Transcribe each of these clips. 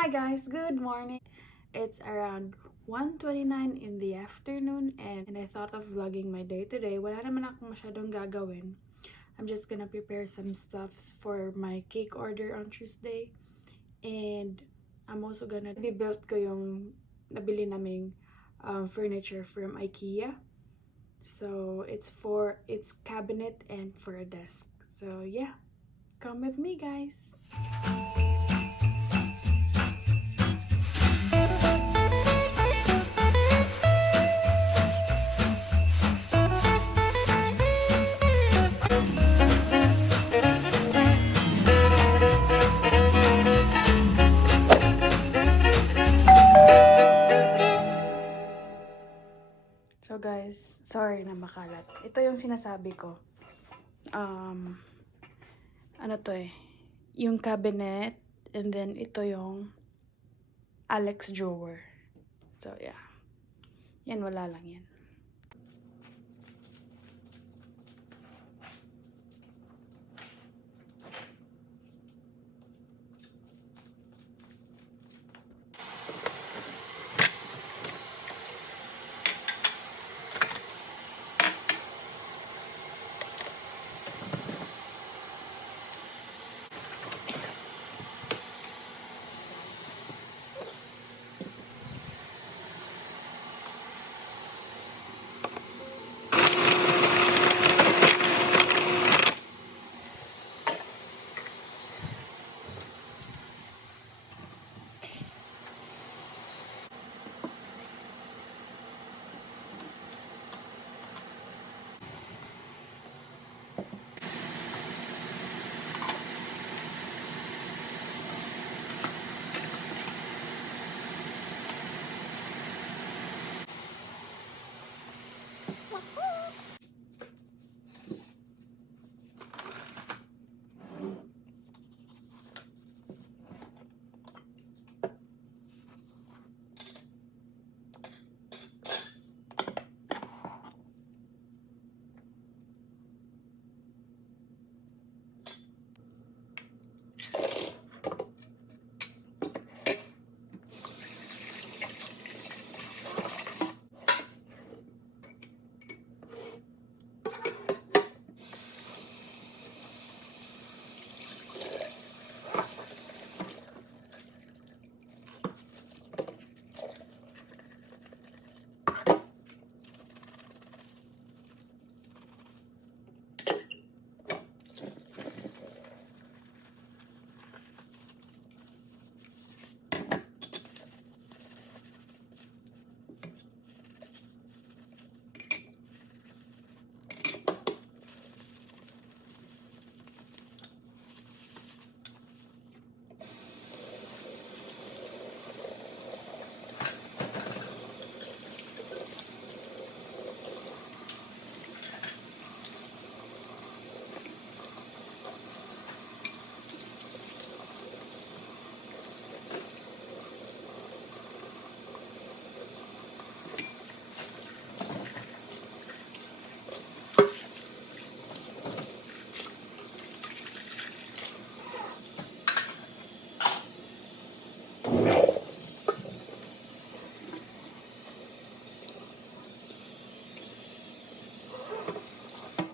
Hi guys, good morning. It's around 1:29 in the afternoon and I thought of vlogging my day today. Wala naman akong masyadong gagawin. I'm just gonna prepare some stuffs for my cake order on Tuesday. And I'm also gonna build ko yung nabili naming furniture from IKEA. So it's for its cabinet and for a desk. So yeah, come with me guys. So guys, sorry na makalat. Ito yung sinasabi ko. Ano to eh? Yung cabinet, and then ito yung Alex drawer. So yeah. Yan, wala lang yan.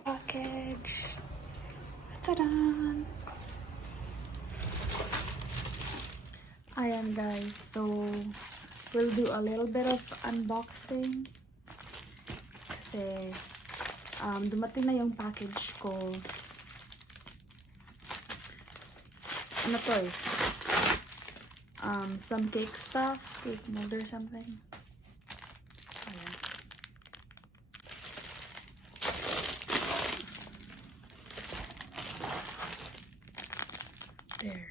Package. Ta-da! Ayan guys, so we'll do a little bit of unboxing kasi dumating na yung package ko. Ano to eh? Some cake stuff, cake mold or something. Ayan. There.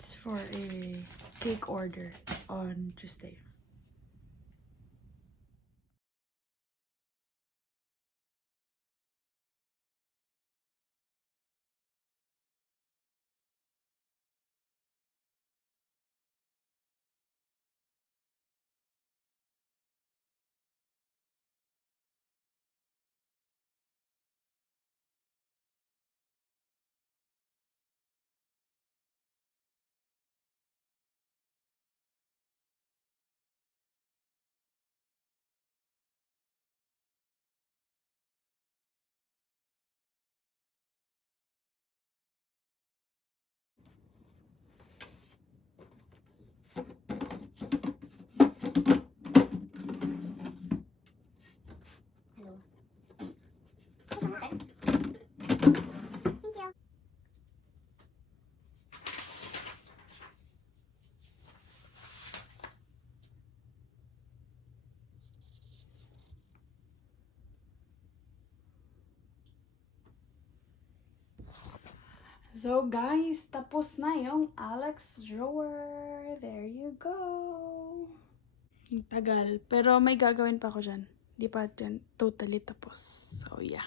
It's for a cake order on Tuesday. So guys, tapos na yung Alex drawer. There you go. Ang tagal. Pero may gagawin pa ako dyan. Di pa dyan totally tapos. So yeah.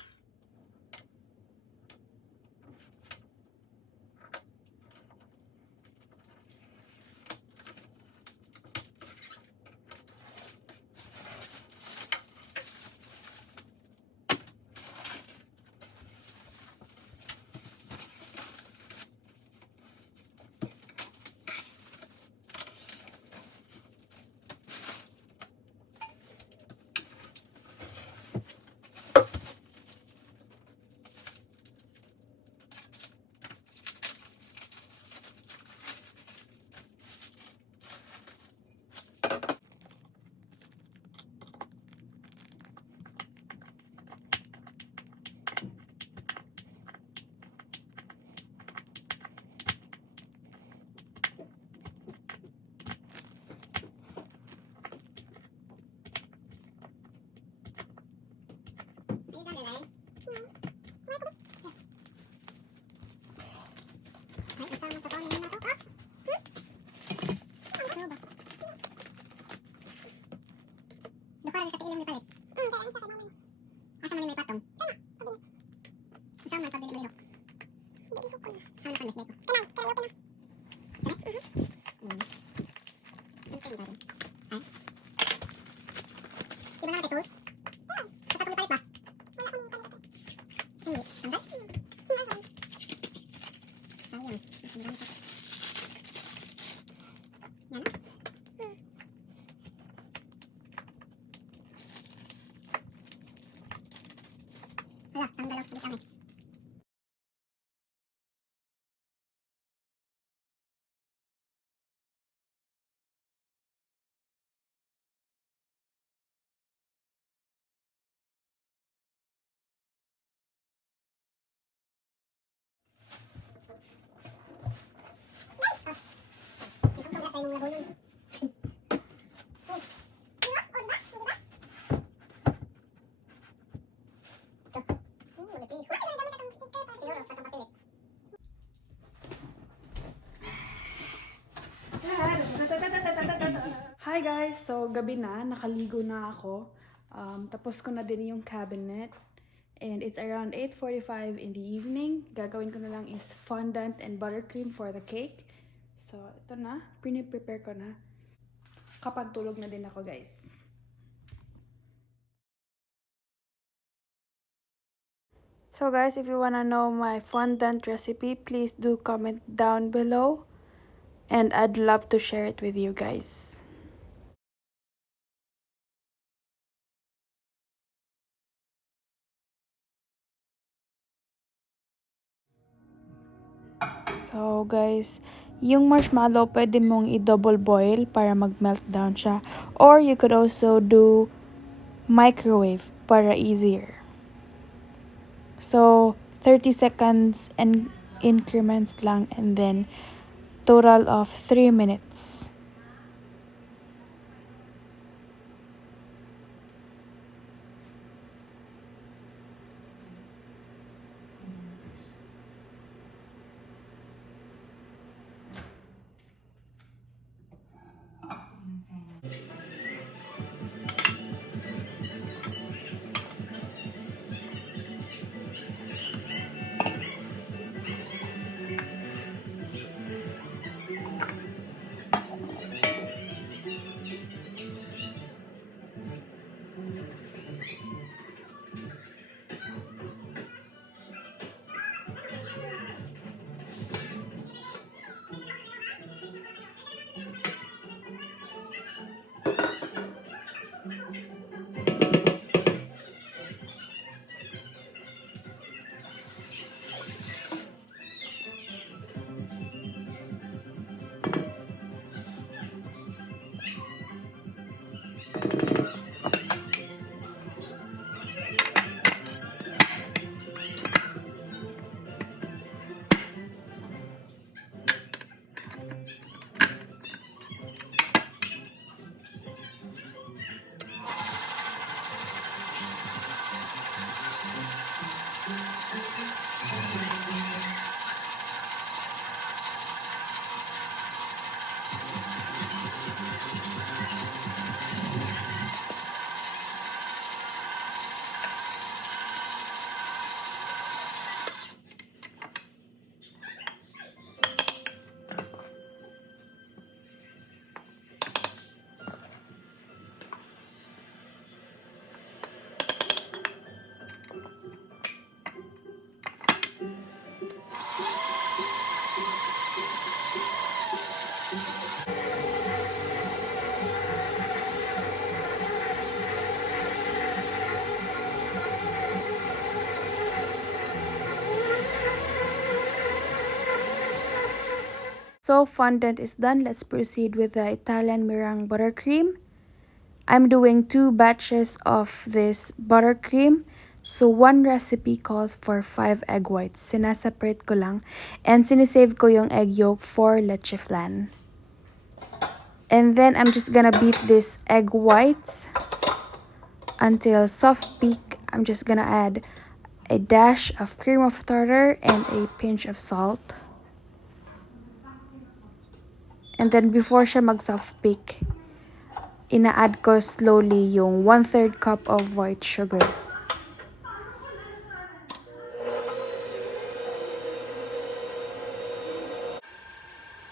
Hi guys! So, gabi na. Nakaligo na ako. Tapos ko na din yung cabinet. And it's around 8:45 in the evening. Gagawin ko na lang is fondant and buttercream for the cake. So, ito na. Prepare ko na. Kapag tulog na din ako guys. So guys, if you wanna know my fondant recipe, please do comment down below. And I'd love to share it with you guys. So guys, yung marshmallow pwede mong i-double boil para mag-melt down siya. Or you could also do microwave para easier. So 30 seconds and increments lang, and then total of 3 minutes. So fondant is done. Let's proceed with the Italian meringue buttercream. I'm doing 2 batches of this buttercream. So one recipe calls for 5 egg whites. Sinaseparate ko lang. And sinisave ko yung egg yolk for leche flan. And then I'm just gonna beat this egg whites until soft peak. I'm just gonna add a dash of cream of tartar and a pinch of salt. And then before siya mag-soft peak, ina-add ko slowly yung 1/3 cup of white sugar.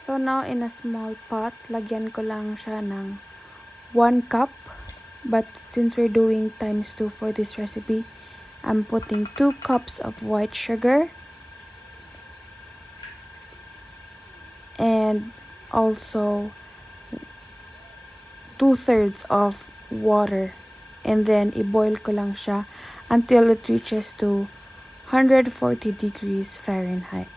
So now in a small pot, lagyan ko lang siya ng 1 cup. But since we're doing times 2 for this recipe, I'm putting 2 cups of white sugar. And also 2/3 of water. And then i-boil ko lang siya until it reaches to 140 degrees Fahrenheit.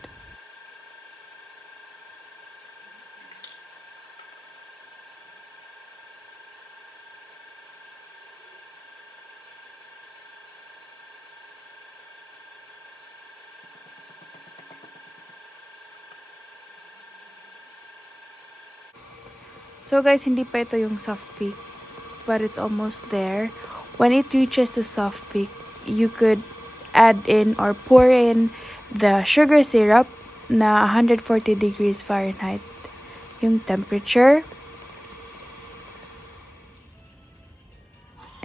So guys, hindi pa ito yung soft peak, but it's almost there. When it reaches to soft peak, you could add in or pour in the sugar syrup na 140 degrees Fahrenheit yung temperature.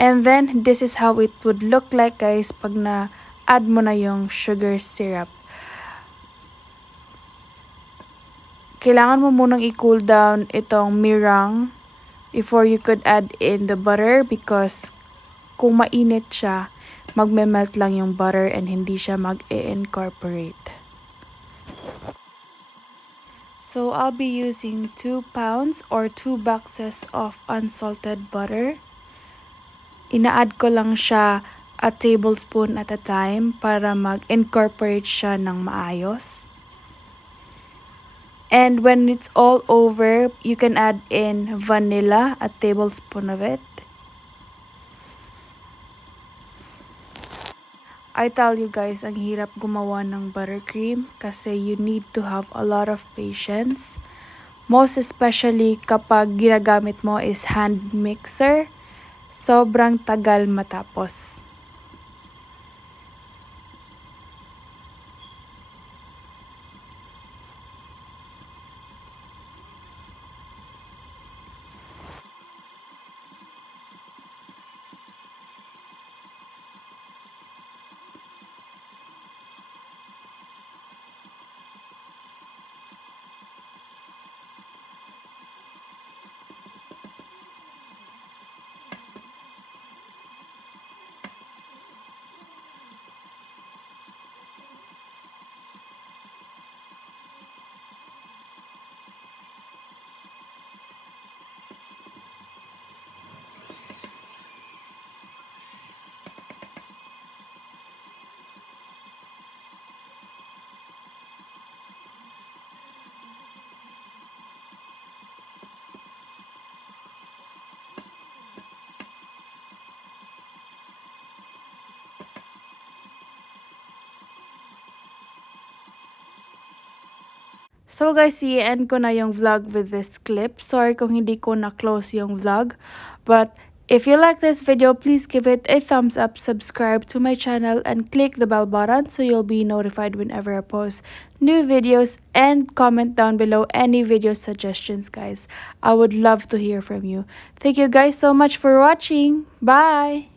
And then, this is how it would look like guys pag na-add mo na yung sugar syrup. Kailangan mo munang i-cool down itong meringue before you could add in the butter because kung mainit siya, magme-melt lang yung butter and hindi siya mag-incorporate. So, I'll be using 2 pounds or 2 boxes of unsalted butter. Ina-add ko lang siya a tablespoon at a time para mag-incorporate siya ng maayos. And when it's all over, you can add in vanilla, a tablespoon of it. I tell you guys, ang hirap gumawa ng buttercream kasi you need to have a lot of patience. Most especially kapag ginagamit mo is hand mixer, sobrang tagal matapos. So guys, i-end ko na yung vlog with this clip. Sorry kung hindi ko na-close yung vlog. But if you like this video, please give it a thumbs up, subscribe to my channel, and click the bell button so you'll be notified whenever I post new videos. And comment down below any video suggestions, guys. I would love to hear from you. Thank you guys so much for watching. Bye!